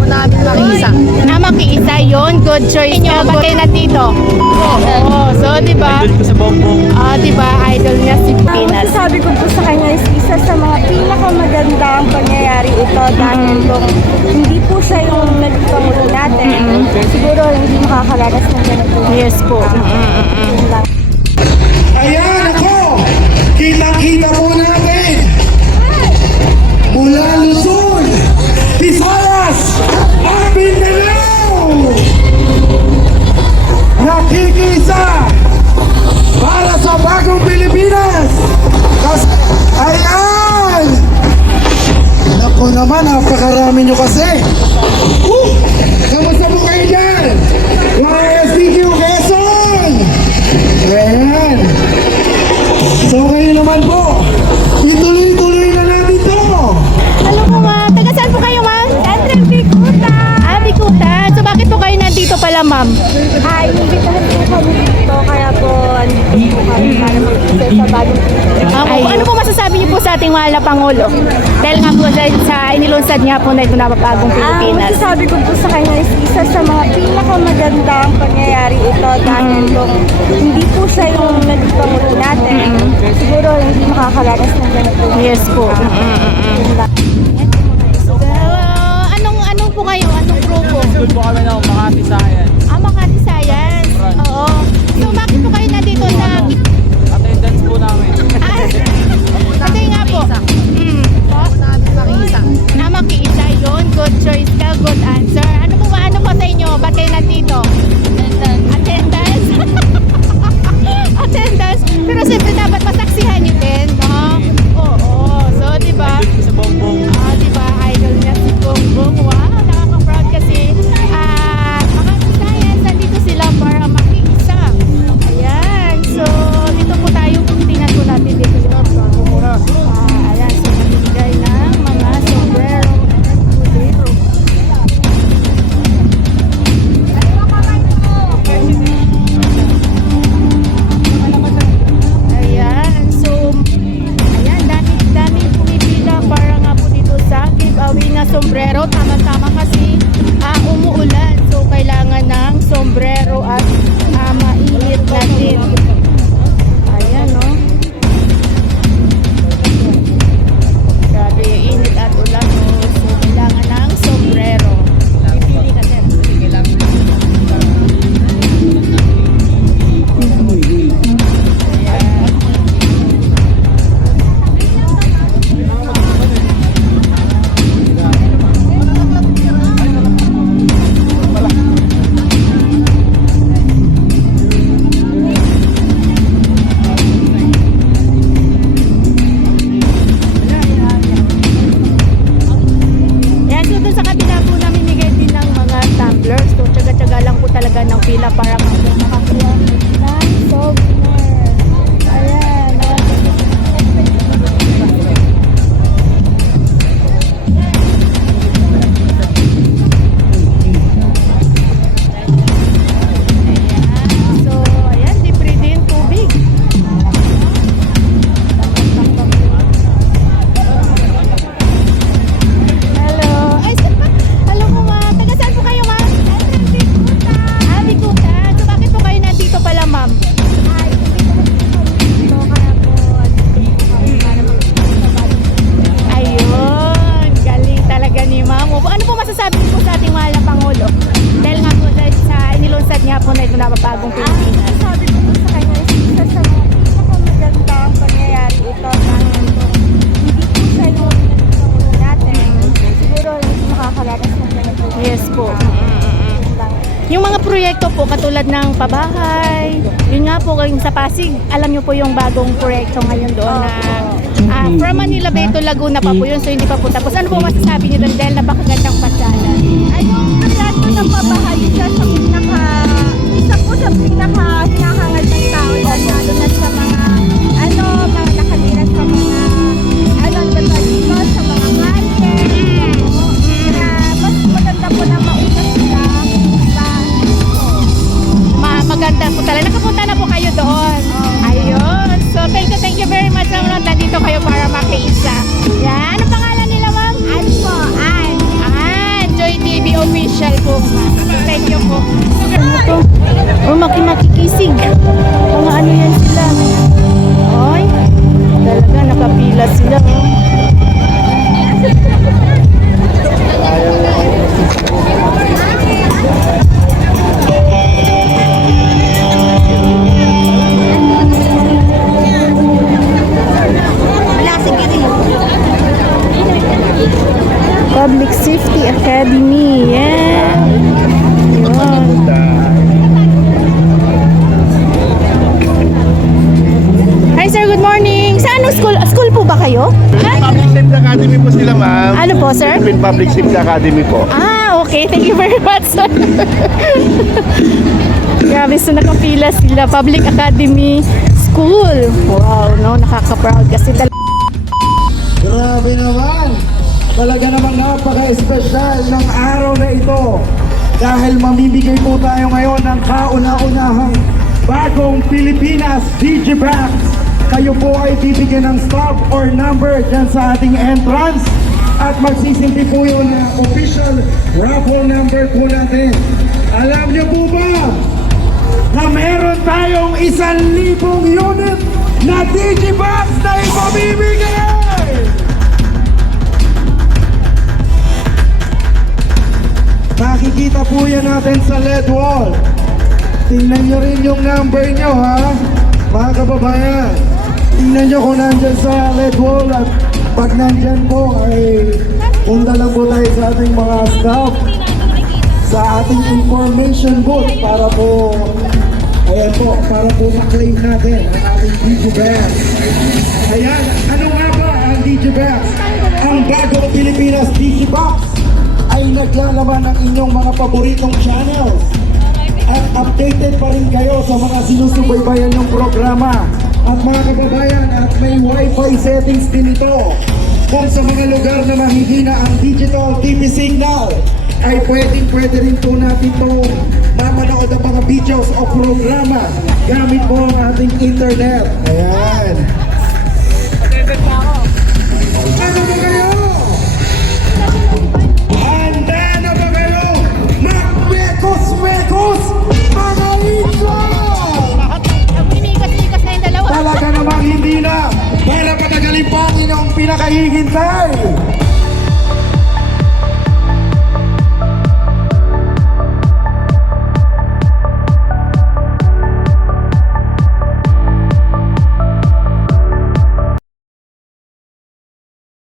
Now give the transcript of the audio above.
po namin makiisa. Makiisa yun. Good choice nyo. Ba't kayo nandito? Oo. So, di ba? Idol ko sa bongbong. Di ba? Idol niya si Pinas. Masasabi ko po sa kanya is isa sa mga pinakamagandang pangyayari ito dahil kung hindi po siya yung naging pangulo natin, siguro hindi makakaranas ng ganito. Yes po. Yun lang. Ayan ako! Kitang-kita po natin! Mula Luzon, Visayas, at Mindanao! Nakikisa para sa bagong Pilipinas! Ayan! Naku naman, napakarami nyo kasi! Kamusta po kayo dyan? Mga SDQ Quezon! Ayan! So kayo naman po, ituloy-tuloy na natin to! Hello po, ma'am. Taga saan po kayo, ma'am? Andrew, Bikuta. Bikuta. So, bakit po kayo nandito pala, ma'am? Inimbitahan po kami dito, kaya po andito po kami para mag-isa sa bagong Ano po masasabi niyo po sa ating mahal na Pangulo? Dahil nga po sa inilunsad niya po na ito na mapagong Pilipinas. Masasabi ko po sa kanya is isa sa mga pinakamagandang pangyayari ito dahil kung hindi po siya yung naging pangulo natin, siguro hindi makakaranas ng ganito. Yes po. Yun lang. So, anong po kayo? Anong grupo? School po kami ng Makati Science. Makati Science. Oo. So, bakit po kayo nandito sa... Attendance po namin. Kasi nga po. Makiisa. Makiisa yun. Good choice ka. Good answer. Ano po sa inyo? Ba't kayo nandito? Attendance. Attendance. Pero siyempre dapat masaksihan nyo din, no? Oo. So, di ba? Idol ko sa bongbong. Di ba? Idol niya si Bongbong. Wow, nakaka-proud kasi Makati Science, nandito sila para makiisa. Ayan. So, dito po tayo. Tingnan po natin dito. Ayan. So, mamimigay ng mga sombrero. Ayan. So, ayan. Dami pumipila para nga po dito sa giveaway na sombrero. Tama-tama kasi umuulan. So, kailangan ng sombrero at mainit na din. Ayan, no? Grabe, init at ulan, no? So, kailangan ng sombrero. Pipili ka din. Ayan. Yan, so dun sa kabila po namin bigay din ng mga tumblers. So, tsaga-tsaga lang po talaga ng pila para makakuha ng souvenir. Ayan. Ayan. So, ayan, libre din tubig. Hello. Ay, hello po, ma'am. Taga saan po kayo, ma'am? Bikuta. Bikuta. So, bakit po kayo nandito pala, ma'am? Dito, kaya po andito po kami para mag-isa sa bagong Ayun. Galing talaga ni ma'am. Ano po masasabi niyo po sa ating mahal na Pangulo? Dahil nga po sa inilunsad niya po na ito na mapagong Pilipinas. Masasabi ko po sa kanya is isa sa mga pinakamagandang pangyayari ito dahil kung hindi po siya yung naging pangulo natin, siguro hindi makakaranas ng ganito. Yes po. Yun lang. Yung mga proyekto po katulad ng pabahay, yun nga po yung sa Pasig, alam niyo po yung bagong proyekto ngayon doon na from Manila Bay to Laguna pa po yun, so hindi pa po tapos. Ano po masasabi niyo doon dahil napakagandang pasyalan? Ay, yung proyekto ng pabahay, isa sa pinaka-hinahangad ng tao, lalo na sa mga, mga nakatira sa mga, dito, sa mga kalye, na mas maganda po na mauna sila, Maganda po talaga. Nakapunta na po kayo doon. Ayun. So, thank you very much naman. Nandito kayo para makiisa. Yan. Ano pangalan nila, ma'am? Ann po, Ann. Thank you po. Ano to? Oh, makikisig. Mga ano yan sila. Ay, talaga nakapila sila. Oh. Public Safety Academy. Yeah. Yun. Hi sir, good morning. Saan ang school? School po ba kayo? Public Safety Academy po sila, ma'am. Ano po, sir? Philippine Public Safety Academy po. Ah, okay. Thank you very much, sir. Grabe, so nakapila sila. Public Academy School. Wow, no? Nakaka-proud kasi talaga. Grabe naman! Talaga namang napaka-espesyal ng araw na ito dahil mamimigay po tayo ngayon ng kauna-unahang bagong Pilipinas Digibox. Kayo po ay bibigyan ng stop or number dyan sa ating entrance at magsisimpi po yun na official raffle number po natin. Alam niyo po ba na meron tayong 1,000 unit na Digibox na ipamimigay? Makikita po yan natin sa LED wall. Tingnan nyo rin yung number nyo, ha? Mga kababayan, tingnan nyo kung nandyan sa LED wall at pag nandyan po ay punta lang po tayo sa ating mga staff sa ating information booth para po ayan po, para po maklaim natin ang ating Digibox. Ayan, ano nga ba ang Digibox? Ang bagong Pilipinas Digibox ay naglalaman ng inyong mga paboritong channels at updated pa rin kayo sa mga sinusubaybayan ng programa. At mga kababayan, at may wifi settings din ito. Kung sa mga lugar na mahihina ang digital TV signal, ay pwede rin po natin itong mamanood ang mga videos o programa gamit po ang ating internet. Ayan. Ano ba kayo? Handa na ba kayo? Magmekos-mekos! Mga insan! Umimikot-ikot na yung dalawa. Talaga namang hindi na para patagalin pa ang inyong pinakahihintay.